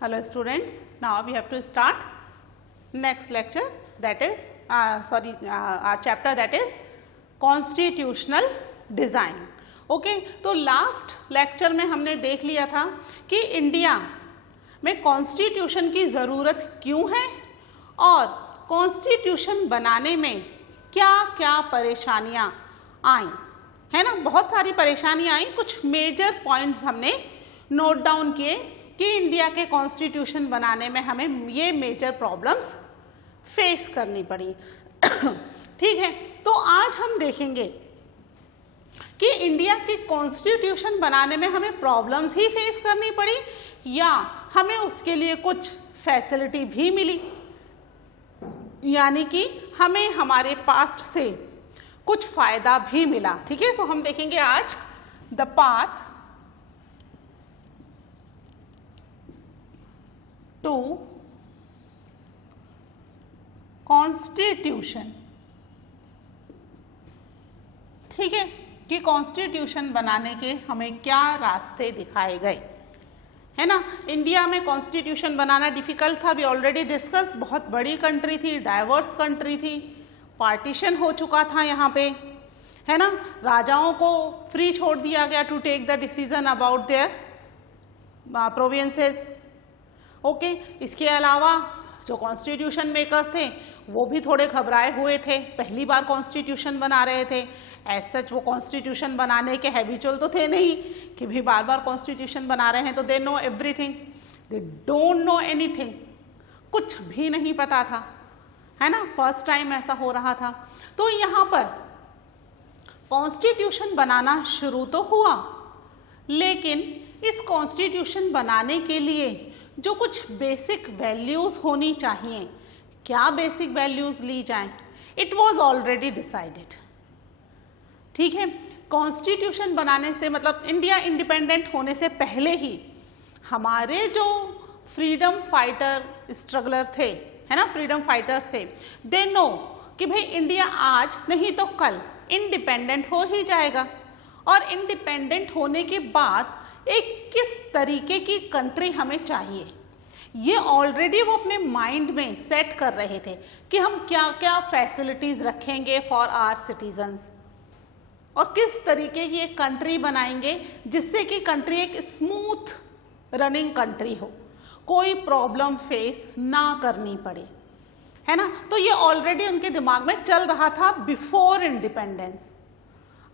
Hello students, now we have to start next lecture, that is our chapter, that is constitutional design. Okay तो last lecture में हमने देख लिया था कि इंडिया में कॉन्स्टिट्यूशन की ज़रूरत क्यों है और कॉन्स्टिट्यूशन बनाने में क्या क्या परेशानियां आई है ना। बहुत सारी परेशानियां आई, कुछ मेजर पॉइंट्स हमने नोट डाउन किए कि इंडिया के कॉन्स्टिट्यूशन बनाने में हमें ये मेजर प्रॉब्लम्स फेस करनी पड़ी। ठीक है, तो आज हम देखेंगे कि इंडिया की कॉन्स्टिट्यूशन बनाने में हमें प्रॉब्लम्स ही फेस करनी पड़ी या हमें उसके लिए कुछ फैसिलिटी भी मिली, यानी कि हमें हमारे पास्ट से कुछ फायदा भी मिला। ठीक है, तो हम देखेंगे आज द पाथ टू कॉन्स्टिट्यूशन। ठीक है, कि कॉन्स्टिट्यूशन बनाने के हमें क्या रास्ते दिखाए गए, है ना। इंडिया में कॉन्स्टिट्यूशन बनाना डिफिकल्ट था, वी ऑलरेडी डिस्कस। बहुत बड़ी कंट्री थी, डाइवर्स कंट्री थी, पार्टीशन हो चुका था यहाँ पे, है ना। राजाओं को फ्री छोड़ दिया गया to take the decision about their provinces. Okay, इसके अलावा जो कॉन्स्टिट्यूशन मेकर्स थे वो भी थोड़े घबराए हुए थे, पहली बार कॉन्स्टिट्यूशन बना रहे थे। एज सच वो कॉन्स्टिट्यूशन बनाने के हैबिचुअल तो थे नहीं कि भी बार बार कॉन्स्टिट्यूशन बना रहे हैं तो they know everything, they don't know anything, कुछ भी नहीं पता था, है ना। फर्स्ट टाइम ऐसा हो रहा था। तो यहाँ पर कॉन्स्टिट्यूशन बनाना शुरू तो हुआ, लेकिन इस कॉन्स्टिट्यूशन बनाने के लिए जो कुछ बेसिक वैल्यूज होनी चाहिए, क्या बेसिक वैल्यूज ली जाएं, इट वाज ऑलरेडी डिसाइडेड। ठीक है, कॉन्स्टिट्यूशन बनाने से मतलब इंडिया इंडिपेंडेंट होने से पहले ही हमारे जो फ्रीडम फाइटर स्ट्रगलर थे, है ना, फ्रीडम फाइटर्स थे, दे नो कि भाई इंडिया आज नहीं तो कल इंडिपेंडेंट हो ही जाएगा और इंडिपेंडेंट होने के बाद एक किस तरीके की कंट्री हमें चाहिए, ये ऑलरेडी वो अपने माइंड में सेट कर रहे थे कि हम क्या क्या फैसिलिटीज रखेंगे फॉर आवर सिटीजन्स और किस तरीके की एक कंट्री बनाएंगे जिससे कि कंट्री एक स्मूथ रनिंग कंट्री हो, कोई प्रॉब्लम फेस ना करनी पड़े, है ना। तो ये ऑलरेडी उनके दिमाग में चल रहा था बिफोर इंडिपेंडेंस।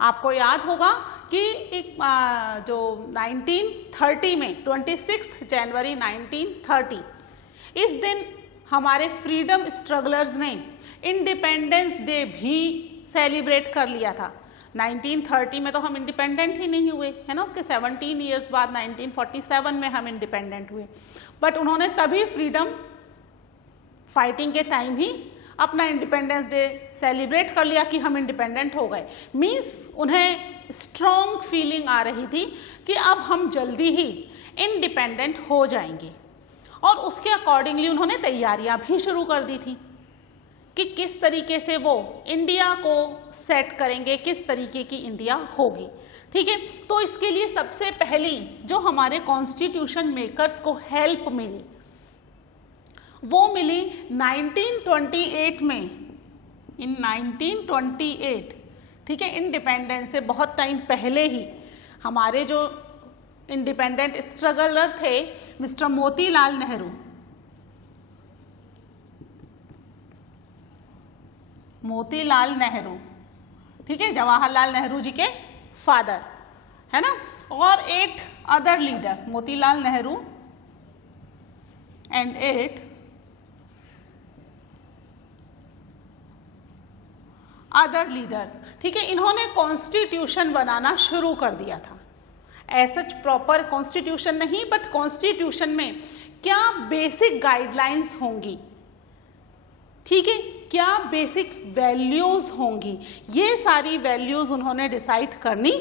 आपको याद होगा कि एक जो 1930 में 26 जनवरी 1930 इस दिन हमारे फ्रीडम स्ट्रगलर्स ने इंडिपेंडेंस डे भी सेलिब्रेट कर लिया था। 1930 में तो हम इंडिपेंडेंट ही नहीं हुए, है ना, उसके 17 ईयर्स बाद 1947 में हम इंडिपेंडेंट हुए, बट उन्होंने तभी फ्रीडम फाइटिंग के टाइम ही अपना इंडिपेंडेंस डे सेलिब्रेट कर लिया कि हम इंडिपेंडेंट हो गए। मीन्स उन्हें स्ट्रॉन्ग फीलिंग आ रही थी कि अब हम जल्दी ही इंडिपेंडेंट हो जाएंगे और उसके अकॉर्डिंगली उन्होंने तैयारियां भी शुरू कर दी थी कि किस तरीके से वो इंडिया को सेट करेंगे, किस तरीके की इंडिया होगी। ठीक है, तो इसके लिए सबसे पहली जो हमारे कॉन्स्टिट्यूशन मेकर्स को हेल्प मिली वो मिली 1928 में, इन 1928। ठीक है, इंडिपेंडेंस से बहुत टाइम पहले ही हमारे जो इंडिपेंडेंट स्ट्रगलर थे मिस्टर मोतीलाल नेहरू, मोतीलाल नेहरू, ठीक है, जवाहरलाल नेहरू जी के फादर, है ना, और 8 other leaders, Motilal Nehru and 8 other leaders. ठीक है, इन्होंने कॉन्स्टिट्यूशन बनाना शुरू कर दिया था। ऐसा प्रॉपर कॉन्स्टिट्यूशन नहीं, बट कॉन्स्टिट्यूशन में क्या बेसिक गाइडलाइंस होंगी, ठीक है, क्या बेसिक वैल्यूज होंगी, ये सारी वैल्यूज उन्होंने डिसाइड करनी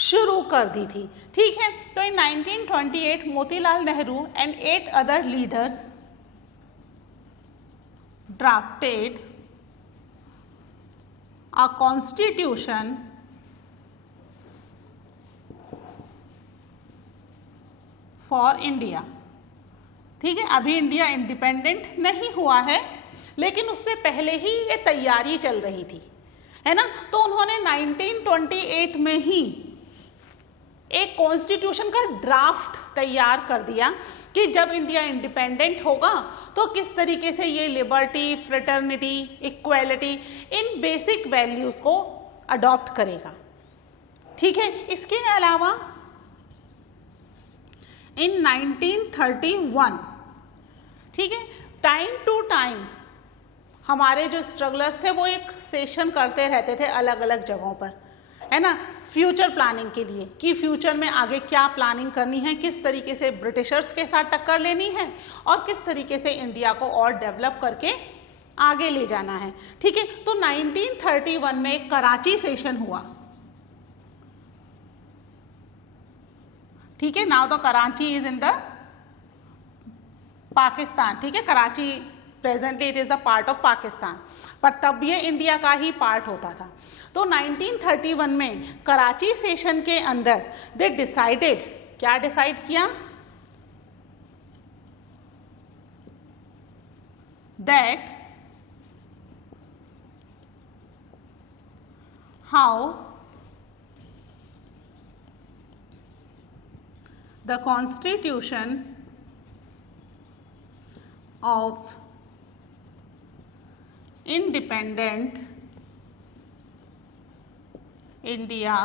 शुरू कर दी थी। ठीक है, तो इन 1928 Motilal Nehru and 8 other leaders drafted a constitution for India। ठीक है, अभी इंडिया इंडिपेंडेंट नहीं हुआ है, लेकिन उससे पहले ही ये तैयारी चल रही थी, है ना। तो उन्होंने 1928 में ही एक कॉन्स्टिट्यूशन का ड्राफ्ट तैयार कर दिया कि जब इंडिया इंडिपेंडेंट होगा तो किस तरीके से ये लिबर्टी, फ्रेटर्निटी, इक्वालिटी, इन बेसिक वैल्यूज को अडॉप्ट करेगा। ठीक है, इसके अलावा इन 1931, ठीक है, टाइम टू टाइम हमारे जो स्ट्रगलर्स थे वो एक सेशन करते रहते थे अलग अलग जगहों पर, है ना, फ्यूचर प्लानिंग के लिए कि फ्यूचर में आगे क्या प्लानिंग करनी है, किस तरीके से ब्रिटिशर्स के साथ टक्कर लेनी है और किस तरीके से इंडिया को और डेवलप करके आगे ले जाना है। ठीक है, तो 1931 में एक कराची सेशन हुआ। ठीक है, नाउ तो Karachi is in the Pakistan. ठीक है, Karachi presently it is the part of Pakistan, पर तब ये इंडिया का ही पार्ट होता था। तो 1931 में कराची सेशन के अंदर दे डिसाइडेड, क्या डिसाइड किया, that how the constitution of independent India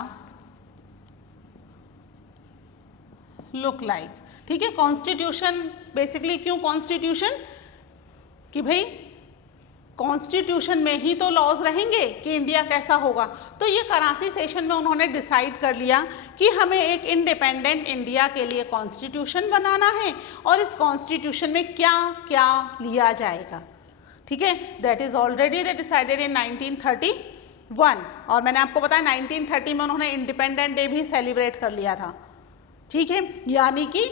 look like। ठीक है, कॉन्स्टिट्यूशन बेसिकली क्यों कॉन्स्टिट्यूशन, कि भाई कॉन्स्टिट्यूशन में ही तो लॉज रहेंगे कि इंडिया कैसा होगा। तो ये कराची सेशन में उन्होंने डिसाइड कर लिया कि हमें एक इंडिपेंडेंट इंडिया के लिए कॉन्स्टिट्यूशन बनाना है और इस कॉन्स्टिट्यूशन में क्या क्या लिया जाएगा। ठीक है, that is already they decided in 1931, और मैंने आपको बताया 1930 में उन्होंने इंडिपेंडेंट डे भी सेलिब्रेट कर लिया था। ठीक है, यानी कि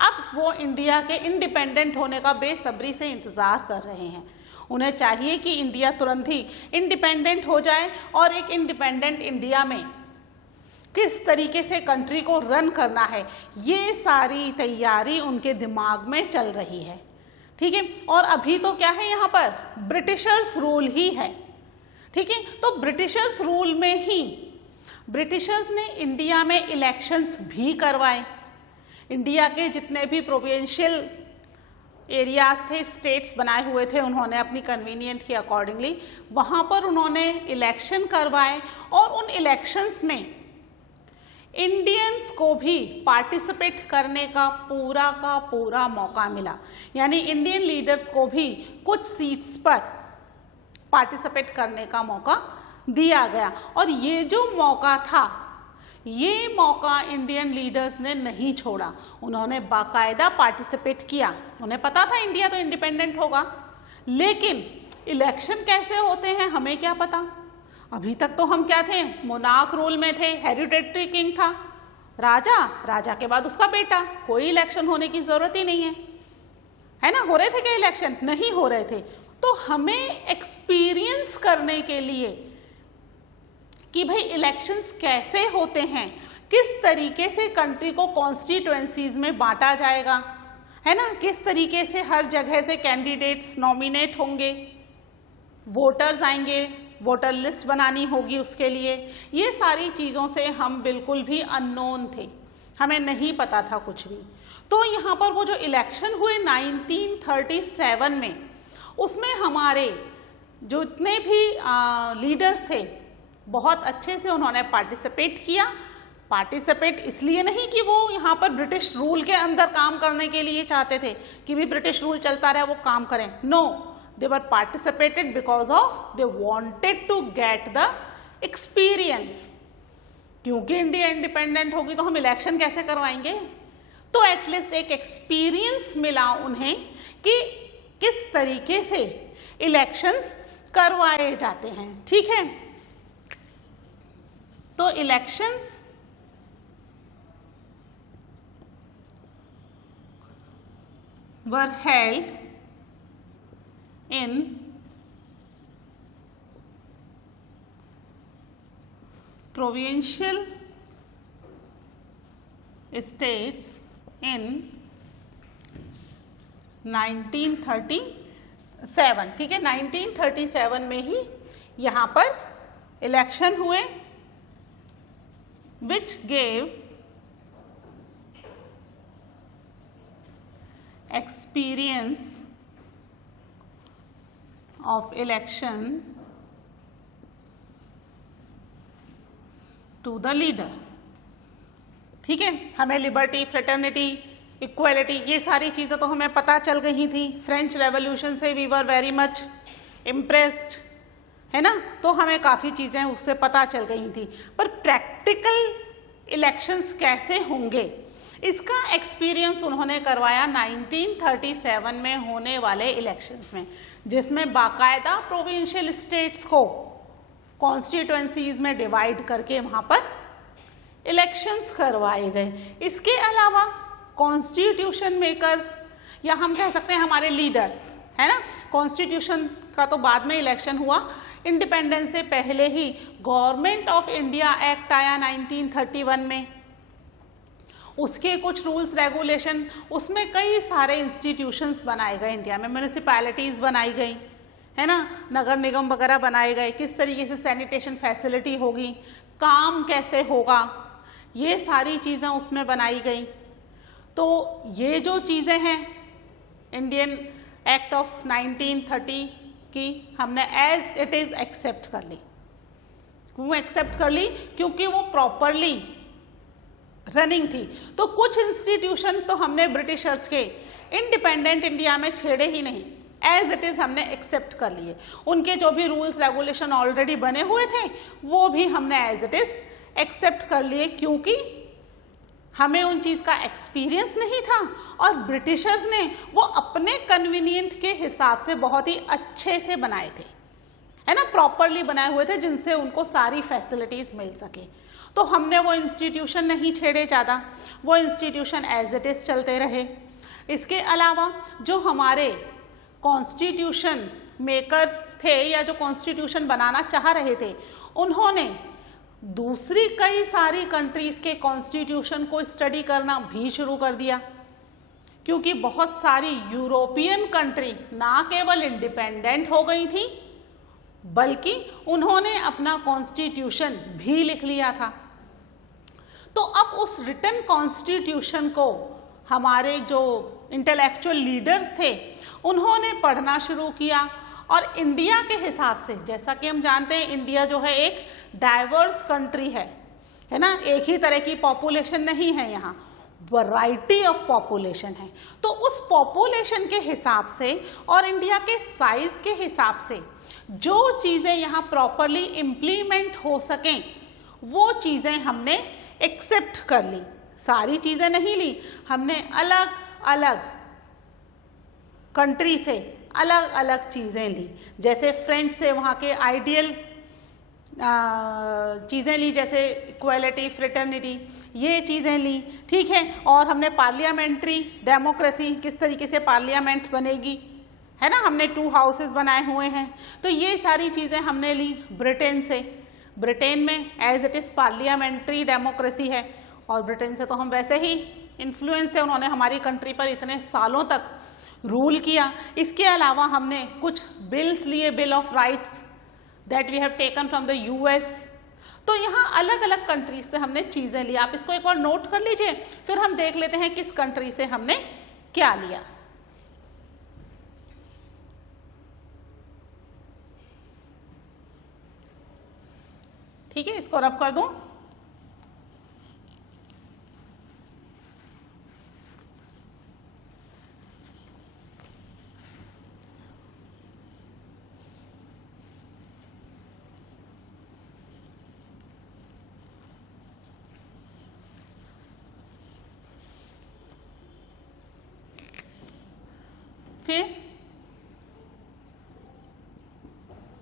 अब वो इंडिया के इंडिपेंडेंट होने का बेसब्री से इंतजार कर रहे हैं। उन्हें चाहिए कि इंडिया तुरंत ही इंडिपेंडेंट हो जाए और एक इंडिपेंडेंट इंडिया में किस तरीके से कंट्री को रन करना है, ये सारी तैयारी उनके दिमाग में चल रही है। ठीक है, और अभी तो क्या है, यहाँ पर ब्रिटिशर्स रूल ही है। ठीक है, तो ब्रिटिशर्स रूल में ही ब्रिटिशर्स ने इंडिया में इलेक्शंस भी करवाए। इंडिया के जितने भी प्रोविंशियल एरियाज थे, स्टेट्स बनाए हुए थे, उन्होंने अपनी कन्वीनियंट के अकॉर्डिंगली वहाँ पर उन्होंने इलेक्शन करवाए और उन इलेक्शंस में इंडियंस को भी पार्टिसिपेट करने का पूरा मौका मिला। यानी इंडियन लीडर्स को भी कुछ सीट्स पर पार्टिसिपेट करने का मौका दिया गया, और ये जो मौका था, ये मौका इंडियन लीडर्स ने नहीं छोड़ा। उन्होंने बाकायदा पार्टिसिपेट किया। उन्हें पता था इंडिया तो इंडिपेंडेंट होगा, लेकिन इलेक्शन कैसे होते हैं हमें क्या पता। अभी तक तो हम क्या थे, मोनार्क रूल में थे, हेरिडेटरी किंग था राजा, राजा के बाद उसका बेटा, कोई इलेक्शन होने की जरूरत ही नहीं है ना। हो रहे थे क्या इलेक्शन? नहीं हो रहे थे। तो हमें एक्सपीरियंस करने के लिए कि भाई इलेक्शंस कैसे होते हैं, किस तरीके से कंट्री को कॉन्स्टिट्यूएंसीज में बांटा जाएगा, है ना, किस तरीके से हर जगह से कैंडिडेट्स नॉमिनेट होंगे, वोटर्स आएंगे, वोटर लिस्ट बनानी होगी उसके लिए, ये सारी चीज़ों से हम बिल्कुल भी अननोन थे, हमें नहीं पता था कुछ भी। तो यहाँ पर वो जो इलेक्शन हुए 1937 में, उसमें हमारे जो इतने भी लीडर्स थे बहुत अच्छे से उन्होंने पार्टिसिपेट किया। पार्टिसिपेट इसलिए नहीं कि वो यहाँ पर ब्रिटिश रूल के अंदर काम करने के लिए चाहते थे कि भी ब्रिटिश रूल चलता रहे वो काम करें, no, they were participated because of they wanted to get the experience। क्योंकि इंडिया इंडिपेंडेंट होगी तो हम इलेक्शन कैसे करवाएंगे, तो एटलीस्ट एक एक्सपीरियंस मिला उन्हें कि किस तरीके से इलेक्शंस करवाए जाते हैं। ठीक है, तो elections were held in provincial states in 1937, ठीक है, 1937 में ही यहाँ पर इलेक्शन हुए which gave experience of election to the leaders। ठीक है, हमें लिबर्टी, फ्रेटर्निटी, इक्वालिटी, ये सारी चीज़ें तो हमें पता चल गई थी। फ्रेंच रेवोल्यूशन से we were very much impressed, है ना, तो हमें काफ़ी चीज़ें उससे पता चल गई थी। पर प्रैक्टिकल इलेक्शंस कैसे होंगे, इसका एक्सपीरियंस उन्होंने करवाया 1937 में होने वाले इलेक्शंस में, जिसमें बाकायदा प्रोविंशियल स्टेट्स को कॉन्स्टिट्यूएंसीज में डिवाइड करके वहाँ पर इलेक्शंस करवाए गए। इसके अलावा कॉन्स्टिट्यूशन मेकर्स, या हम कह सकते हैं हमारे लीडर्स, है ना, कॉन्स्टिट्यूशन का तो बाद में इलेक्शन हुआ, इंडिपेंडेंस से पहले ही गवर्नमेंट ऑफ इंडिया एक्ट आया 1931 में, उसके कुछ रूल्स रेगुलेशन, उसमें कई सारे इंस्टीट्यूशंस बनाए गए इंडिया में, म्यूनिसिपैलिटीज़ बनाई गई, है ना, नगर निगम वगैरह बनाए गए, किस तरीके से सैनिटेशन फैसिलिटी होगी, काम कैसे होगा, ये सारी चीज़ें उसमें बनाई गई। तो ये जो चीज़ें हैं इंडियन एक्ट ऑफ 1930 की हमने एज इट इज़ एक्सेप्ट कर ली। क्यों एक्सेप्ट कर ली? क्योंकि वो प्रॉपरली रनिंग थी। तो कुछ इंस्टीट्यूशन तो हमने ब्रिटिशर्स के इंडिपेंडेंट इंडिया में छेड़े ही नहीं, एज इट इज़ हमने एक्सेप्ट कर लिए। उनके जो भी रूल्स रेगुलेशन ऑलरेडी बने हुए थे वो भी हमने एज इट इज़ एक्सेप्ट कर लिए, क्योंकि हमें उन चीज़ का एक्सपीरियंस नहीं था और ब्रिटिशर्स ने वो अपने कन्वीनियंट के हिसाब से बहुत ही अच्छे से बनाए थे, है ना, प्रॉपरली बनाए हुए थे जिनसे उनको सारी फैसिलिटीज़ मिल सके। तो हमने वो इंस्टीट्यूशन नहीं छेड़े ज़्यादा, वो इंस्टीट्यूशन एज इट इज़ चलते रहे। इसके अलावा जो हमारे कॉन्स्टिट्यूशन मेकर्स थे या जो कॉन्स्टिट्यूशन बनाना चाह रहे थे, उन्होंने दूसरी कई सारी कंट्रीज़ के कॉन्स्टिट्यूशन को स्टडी करना भी शुरू कर दिया, क्योंकि बहुत सारी यूरोपियन कंट्री ना केवल इंडिपेंडेंट हो गई थी बल्कि उन्होंने अपना कॉन्स्टिट्यूशन भी लिख लिया था। तो अब उस रिटन कॉन्स्टिट्यूशन को हमारे जो इंटेलेक्चुअल लीडर्स थे उन्होंने पढ़ना शुरू किया, और इंडिया के हिसाब से, जैसा कि हम जानते हैं इंडिया जो है एक डाइवर्स कंट्री है ना, एक ही तरह की पॉपुलेशन नहीं है, यहाँ वैरायटी ऑफ पॉपुलेशन है। तो उस पॉपुलेशन के हिसाब से और इंडिया के साइज के हिसाब से जो चीज़ें यहाँ प्रॉपरली इम्प्लीमेंट हो सकें वो चीज़ें हमने एक्सेप्ट कर ली। सारी चीज़ें नहीं ली, हमने अलग अलग कंट्री से अलग अलग चीज़ें ली। जैसे फ्रेंच से वहाँ के आइडियल चीज़ें ली, जैसे इक्वालिटी, फ्रेटर्निटी, ये चीज़ें ली, ठीक है। और हमने पार्लियामेंट्री डेमोक्रेसी, किस तरीके से पार्लियामेंट बनेगी, है ना, हमने 2 हाउसेस बनाए हुए हैं, तो ये सारी चीज़ें हमने ली ब्रिटेन से। ब्रिटेन में as it is parliamentary democracy है, और ब्रिटेन से तो हम वैसे ही इन्फ्लुएंस थे, उन्होंने हमारी कंट्री पर इतने सालों तक रूल किया। इसके अलावा हमने कुछ बिल्स लिए, bill of rights that we have taken from the US। तो यहाँ अलग अलग कंट्रीज से हमने चीज़ें ली। आप इसको एक बार नोट कर लीजिए, फिर हम देख लेते हैं किस कंट्री से हमने क्या लिया। ठीक है, इसको रब कर दूं। फिर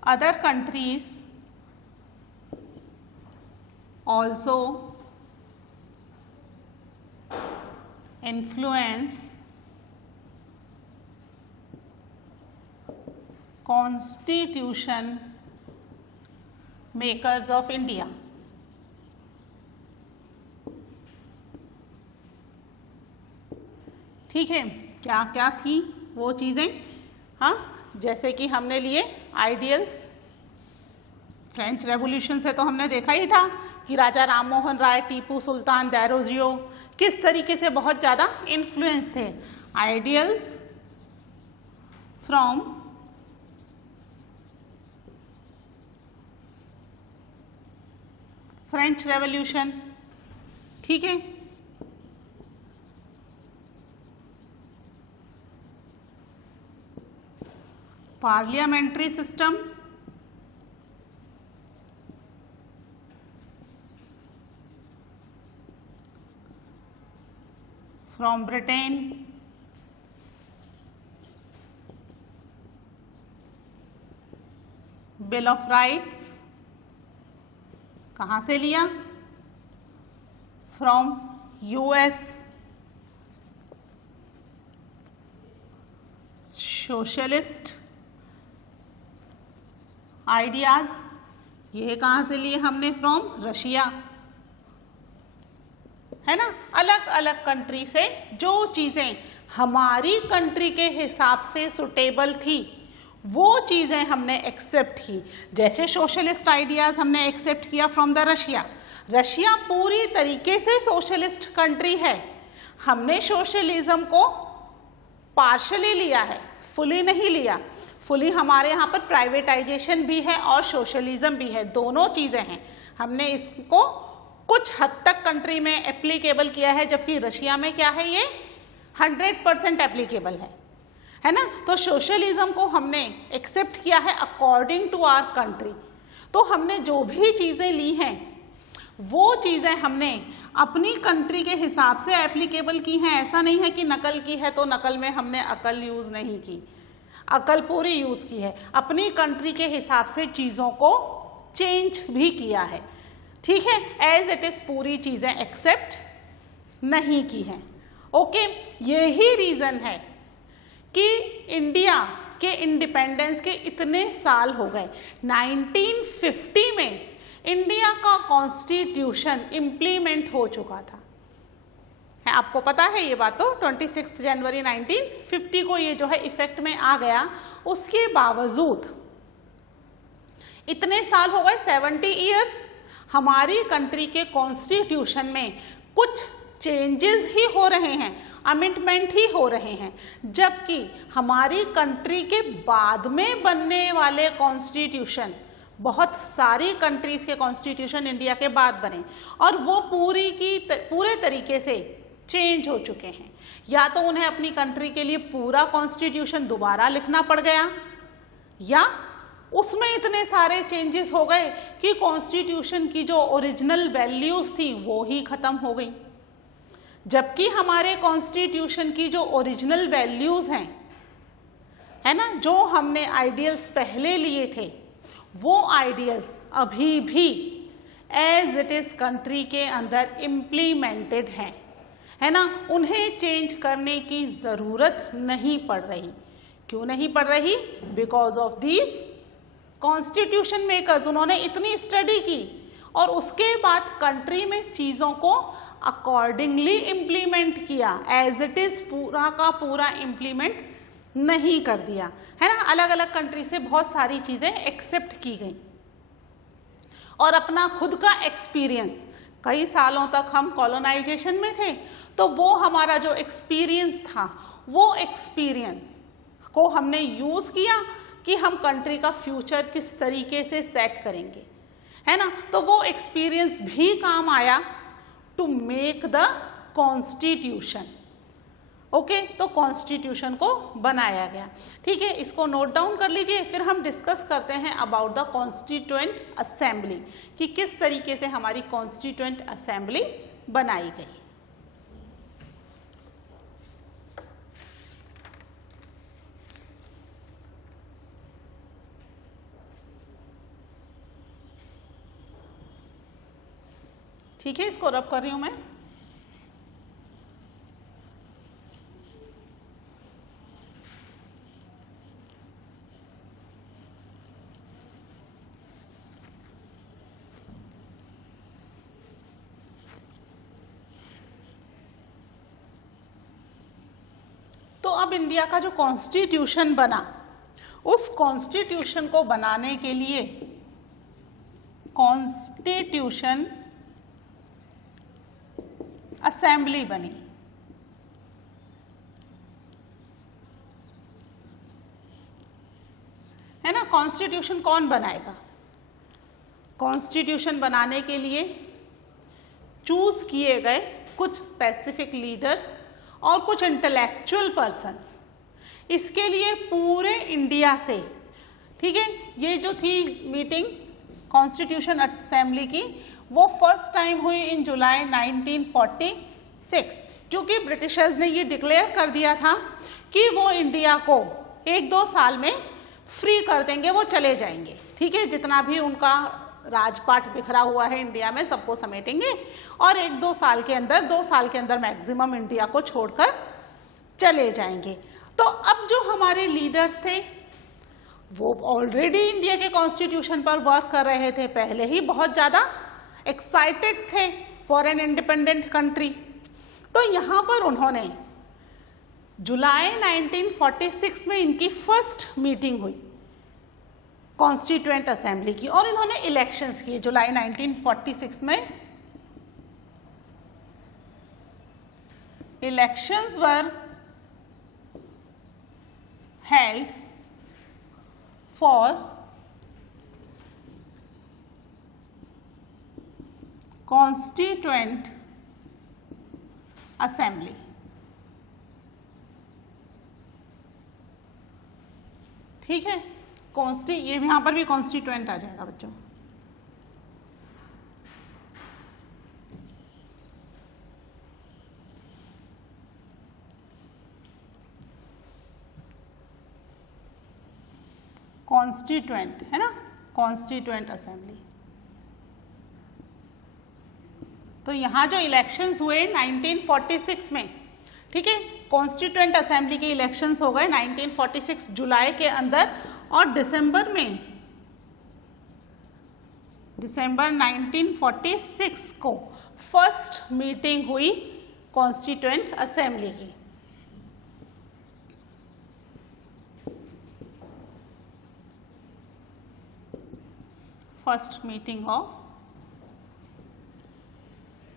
other countries also influence constitution makers of India। ठीक है, क्या क्या थी वो चीज़ें, हाँ, जैसे कि हमने लिए आइडियल्स। फ्रेंच रेवोल्यूशन से तो हमने देखा ही था कि राजा राम मोहन राय, टीपू सुल्तान, दैरोजियो किस तरीके से बहुत ज़्यादा इन्फ्लुएंस थे। आइडियल्स फ्रॉम फ्रेंच रेवोल्यूशन, ठीक है। Parliamentary system from Britain, bill of rights कहाँ से लिया? फ्रॉम यूएस, सोशलिस्ट आइडियाज ये कहाँ से लिए हमने? फ्रॉम रशिया, है ना। अलग अलग कंट्री से जो चीजें हमारी कंट्री के हिसाब से सुटेबल थी वो चीजें हमने एक्सेप्ट की। जैसे सोशलिस्ट आइडियाज हमने एक्सेप्ट किया फ्रॉम द रशिया। रशिया पूरी तरीके से सोशलिस्ट कंट्री है, हमने सोशलिज्म को पार्शली लिया है, फुली नहीं लिया। फुली हमारे यहाँ पर प्राइवेटाइजेशन भी है और सोशलिज्म भी है, दोनों चीजें हैं। हमने इसको कुछ हद तक कंट्री में एप्लीकेबल किया है, जबकि रशिया में क्या है, ये 100% एप्लीकेबल है ना। तो सोशलिज्म को हमने एक्सेप्ट किया है अकॉर्डिंग टू आवर कंट्री। तो हमने जो भी चीजें ली हैं वो चीजें हमने अपनी कंट्री के हिसाब से एप्लीकेबल की हैं। ऐसा नहीं है कि नकल की है तो नकल में हमने अकल यूज नहीं की, अकल पूरी यूज की है। अपनी कंट्री के हिसाब से चीजों को चेंज भी किया है, ठीक है। एज इट इज पूरी चीजें एक्सेप्ट नहीं की हैं। ओके, यही रीजन है कि इंडिया के इंडिपेंडेंस के इतने साल हो गए। 1950 में इंडिया का कॉन्स्टिट्यूशन इम्प्लीमेंट हो चुका था, है आपको पता है ये बात। तो 26 जनवरी 1950 को ये जो है इफेक्ट में आ गया। उसके बावजूद इतने साल हो गए, 70 ईयर्स, हमारी कंट्री के कॉन्स्टिट्यूशन में कुछ चेंजेस ही हो रहे हैं, अमेंडमेंट ही हो रहे हैं। जबकि हमारी कंट्री के बाद में बनने वाले कॉन्स्टिट्यूशन, बहुत सारी कंट्रीज के कॉन्स्टिट्यूशन इंडिया के बाद बने और वो पूरे तरीके से चेंज हो चुके हैं। या तो उन्हें अपनी कंट्री के लिए पूरा कॉन्स्टिट्यूशन दोबारा लिखना पड़ गया, या उसमें इतने सारे चेंजेस हो गए कि कॉन्स्टिट्यूशन की जो ओरिजिनल वैल्यूज थी वो ही खत्म हो गई। जबकि हमारे कॉन्स्टिट्यूशन की जो ओरिजिनल वैल्यूज हैं, है ना, जो हमने आइडियल्स पहले लिए थे, वो आइडियल्स अभी भी एज इट इज कंट्री के अंदर इम्प्लीमेंटेड हैं, है ना। उन्हें चेंज करने की जरूरत नहीं पड़ रही। क्यों नहीं पड़ रही? Because of these constitution makers. उन्होंने इतनी स्टडी की और उसके बाद कंट्री में चीजों को अकॉर्डिंगली इम्प्लीमेंट किया, एज इट इज पूरा का पूरा इम्प्लीमेंट नहीं कर दिया, है ना। अलग अलग कंट्री से बहुत सारी चीजें एक्सेप्ट की गई और अपना खुद का एक्सपीरियंस, कई सालों तक हम कॉलोनाइजेशन में थे, तो वो हमारा जो एक्सपीरियंस था, वो एक्सपीरियंस को हमने यूज किया कि हम कंट्री का फ्यूचर किस तरीके से सेट करेंगे, है ना। तो वो एक्सपीरियंस भी काम आया to make the constitution. Okay, तो कॉन्स्टिट्यूशन को बनाया गया, ठीक है। इसको नोट डाउन कर लीजिए, फिर हम डिस्कस करते हैं अबाउट द कॉन्स्टिट्यूएंट असेंबली कि किस तरीके से हमारी कॉन्स्टिट्यूएंट असेंबली बनाई गई। ठीक है, इसको रब कर रही हूं मैं। तो अब इंडिया का जो कॉन्स्टिट्यूशन बना, उस कॉन्स्टिट्यूशन को बनाने के लिए कॉन्स्टिट्यूशन असेंबली बनी। है ना। कॉन्स्टिट्यूशन कौन बनाएगा? कॉन्स्टिट्यूशन बनाने के लिए चूज किए गए कुछ स्पेसिफिक लीडर्स और कुछ इंटेलेक्चुअल पर्सन्स। इसके लिए पूरे इंडिया से, ठीक है, ये जो थी मीटिंग कॉन्स्टिट्यूशन असेंबली की, वो फर्स्ट टाइम हुई इन जुलाई 1946, क्योंकि ब्रिटिशर्स ने ये डिक्लेयर कर दिया था कि वो इंडिया को 1-2 साल में फ्री कर देंगे, वो चले जाएंगे, ठीक है, जितना भी उनका राजपाट बिखरा हुआ है इंडिया में सबको समेटेंगे और 1-2 साल के अंदर, 2 साल के अंदर मैक्सिमम इंडिया को छोड़कर चले जाएंगे। तो अब जो हमारे लीडर्स थे वो ऑलरेडी इंडिया के कॉन्स्टिट्यूशन पर वर्क कर रहे थे, पहले ही बहुत ज़्यादा एक्साइटेड थे फॉर एन इंडिपेंडेंट कंट्री। तो यहाँ पर उन्होंने जुलाई 1946 में इनकी फर्स्ट मीटिंग हुई कॉन्स्टिट्यूएंट असेंबली की और इन्होंने इलेक्शंस किए जुलाई 1946 में। Elections were held for constituent assembly। ठीक है, ये यहां पर भी कॉन्स्टिट्यूएंट आ जाएगा बच्चों। कॉन्स्टिट्यूएंट है ना, कॉन्स्टिट्यूएंट असेंबली। तो यहाँ जो इलेक्शंस हुए 1946 में, ठीक है, कॉन्स्टिट्यूएंट असेंबली के इलेक्शंस हो गए 1946 जुलाई के अंदर और दिसंबर 1946 को फर्स्ट मीटिंग हुई कॉन्स्टिट्यूएंट असेंबली की। First meeting of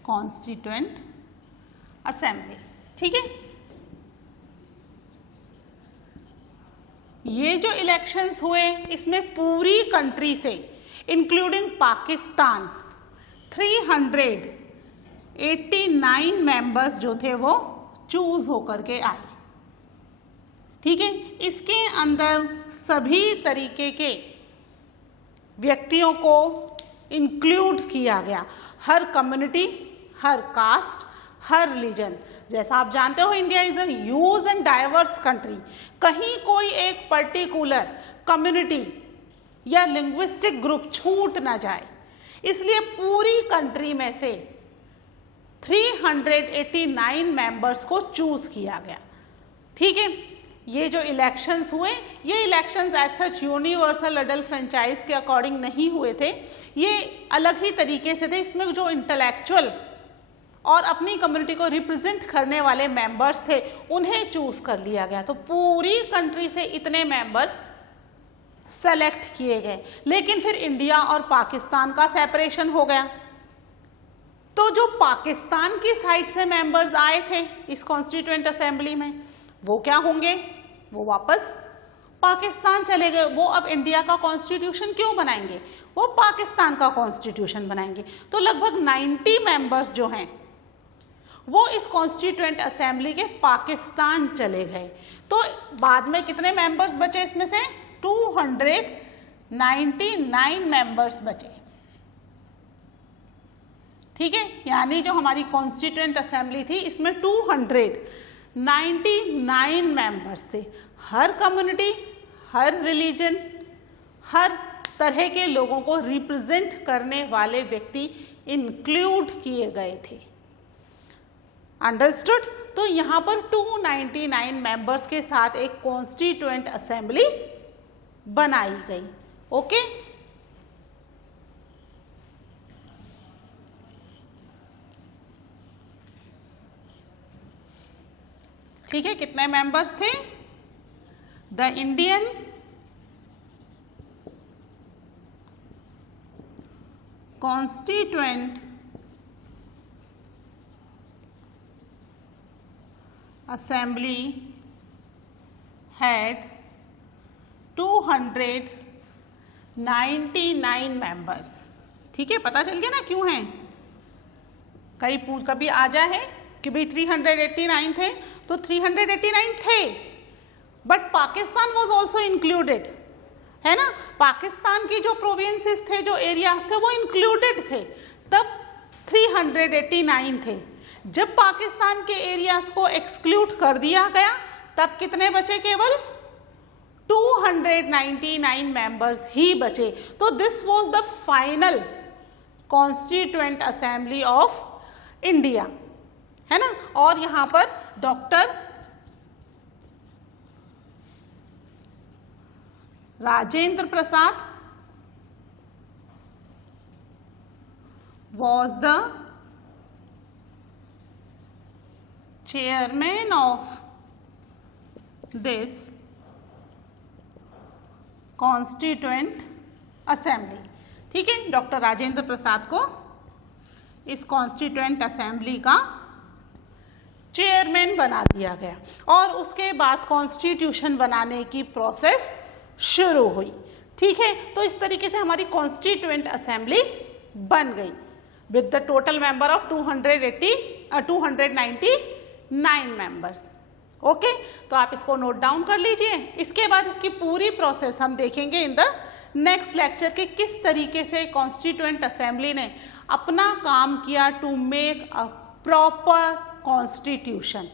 constituent assembly, ठीक है। ये जो इलेक्शंस हुए इसमें पूरी कंट्री से इंक्लूडिंग पाकिस्तान 389 मेंबर्स जो थे वो चूज होकर के आए, ठीक है। इसके अंदर सभी तरीके के व्यक्तियों को इंक्लूड किया गया, हर कम्युनिटी, हर कास्ट, हर रिलीजन। जैसा आप जानते हो India is a huge and diverse country, कहीं कोई एक पर्टिकुलर कम्युनिटी या लिंग्विस्टिक ग्रुप छूट ना जाए, इसलिए पूरी कंट्री में से 389 मेंबर्स को चूज किया गया, ठीक है। ये जो इलेक्शंस हुए, ये elections as such universal adult franchise के अकॉर्डिंग नहीं हुए थे, ये अलग ही तरीके से थे। इसमें जो इंटेलेक्चुअल और अपनी कम्युनिटी को रिप्रेजेंट करने वाले मेंबर्स थे उन्हें चूज कर लिया गया। तो पूरी कंट्री से इतने मेंबर्स सेलेक्ट किए गए, लेकिन फिर इंडिया और पाकिस्तान का सेपरेशन हो गया। तो जो पाकिस्तान की साइड से मेंबर्स आए थे इस कॉन्स्टिट्यूएंट असेंबली में, वो क्या होंगे? वो वापस पाकिस्तान चले गए। वो अब इंडिया का कॉन्स्टिट्यूशन क्यों बनाएंगे? वो पाकिस्तान का कॉन्स्टिट्यूशन बनाएंगे। तो लगभग 90 मेंबर्स जो हैं वो इस कॉन्स्टिट्यूएंट असेंबली के पाकिस्तान चले गए। तो बाद में कितने मेंबर्स बचे इसमें से? 299 मेंबर्स बचे, ठीक है। यानी जो हमारी कॉन्स्टिट्यूएंट असेंबली थी इसमें 299 मेंबर्स थे। हर कम्युनिटी, हर रिलीजन, हर तरह के लोगों को रिप्रेजेंट करने वाले व्यक्ति इंक्लूड किए गए थे। अंडरस्टूड? तो यहाँ पर 299 मेंबर्स के साथ एक कॉन्स्टिट्यूएंट असेंबली बनाई गई। ओके, ठीक है, कितने मेंबर्स थे? The Indian constituent assembly had 299 members. ठीक है, पता चल गया ना क्यों है? कभी आ जाए कि भाई 389 थे, तो 389 थे, but Pakistan was also included, है ना। पाकिस्तान की जो प्रोविंसेस थे, जो एरियाज थे, वो इंक्लूडेड थे, तब 389 थे। जब पाकिस्तान के एरियाज को एक्सक्लूड कर दिया गया, तब कितने बचे? केवल 299 मेंबर्स ही बचे। तो this was the final constituent assembly of India, है ना। और यहां पर doctor Rajendra Prasad was the chairman of this constituent assembly. ठीक है, डॉक्टर राजेंद्र प्रसाद को इस कॉन्स्टिट्यूएंट असेंबली का चेयरमैन बना दिया गया और उसके बाद कॉन्स्टिट्यूशन बनाने की प्रोसेस शुरू हुई। ठीक है, तो इस तरीके से हमारी कॉन्स्टिट्यूएंट असेंबली बन गई with the total member of 299 members. Okay, तो आप इसको नोट डाउन कर लीजिए। इसके बाद इसकी पूरी प्रोसेस हम देखेंगे इन द नेक्स्ट लेक्चर के किस तरीके से कॉन्स्टिट्यूएंट असेंबली ने अपना काम किया to make a proper constitution,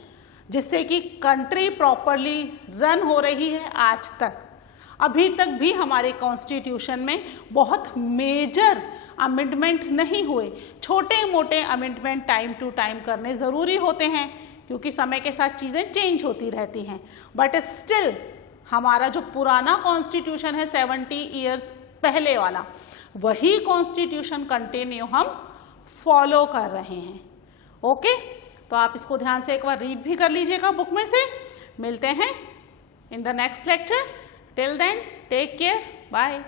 जिससे कि कंट्री प्रॉपरली रन हो रही है आज तक। अभी तक भी हमारे कॉन्स्टिट्यूशन में बहुत मेजर अमेंडमेंट नहीं हुए, छोटे मोटे अमेंडमेंट टाइम टू टाइम करने ज़रूरी होते हैं क्योंकि समय के साथ चीज़ें चेंज होती रहती हैं, बट स्टिल हमारा जो पुराना कॉन्स्टिट्यूशन है 70 ईयर्स पहले वाला, वही कॉन्स्टिट्यूशन कंटिन्यू हम फॉलो कर रहे हैं। ओके, तो आप इसको ध्यान से एक बार रीड भी कर लीजिएगा बुक में से। मिलते हैं in the next lecture. Till then take care, bye.